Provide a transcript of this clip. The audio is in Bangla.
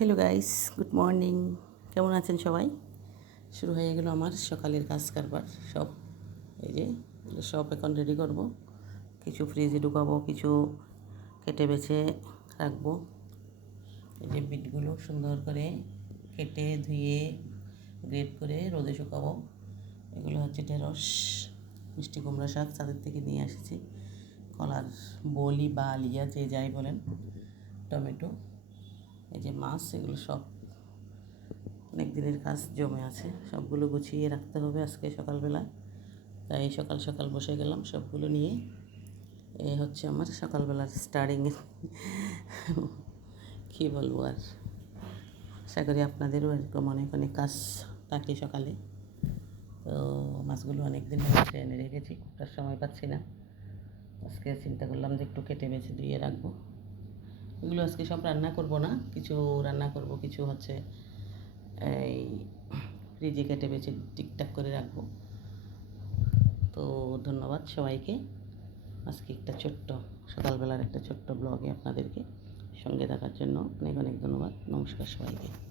Hello guys, good morning. কেমন আছেন সবাই? শুরু হয়ে গেল আমার সকালের কাজ কারবার সব। এই যে এগুলো সব এখন রেডি করব। কিছু ফ্রিজে ঢুকাবো, কিছু কেটে বেছে রাখবো। এই যে বিটগুলো সুন্দর করে কেটে ধুয়ে গ্রেড করে রোদে শুকাবো। এগুলো হচ্ছে ঢেঁড়স, মিষ্টি কুমড়া শাক ছাদের থেকে নিয়ে এসেছি, কলার বলি বা আলিয়া যে যাই বলেন, টমেটো, এই যে মাছ, এগুলো সব অনেক দিনের কাজ জমে আছে, সবগুলো গুছিয়ে রাখতে হবে আজকে সকালবেলা। তাই সকাল সকাল বসে গেলাম সবগুলো নিয়ে। এই হচ্ছে আমার সকালবেলার স্টার্টিং। কী বলবো আর, আশা করি আপনাদেরও এরকম অনেক অনেক কাজ থাকে সকালে। তো মাছগুলো অনেক দিন ধরে এনে রেখেছি, তার সময় পাচ্ছি না। আজকে চিন্তা করলাম যে একটু কেটে বেছে ধুয়ে রাখবো। এগুলো আজকে সব রান্না করব না, কিছু রান্না করব, কিছু হচ্ছে এই ফ্রিজে কেটে বেছে ঠিকঠাক করে রাখবো। তো ধন্যবাদ সবাইকে। আজকে একটা ছোট্ট সকালবেলার একটা ছোট্ট ব্লগে আপনাদেরকে সঙ্গে থাকার জন্য অনেক অনেক ধন্যবাদ। নমস্কার সবাইকে।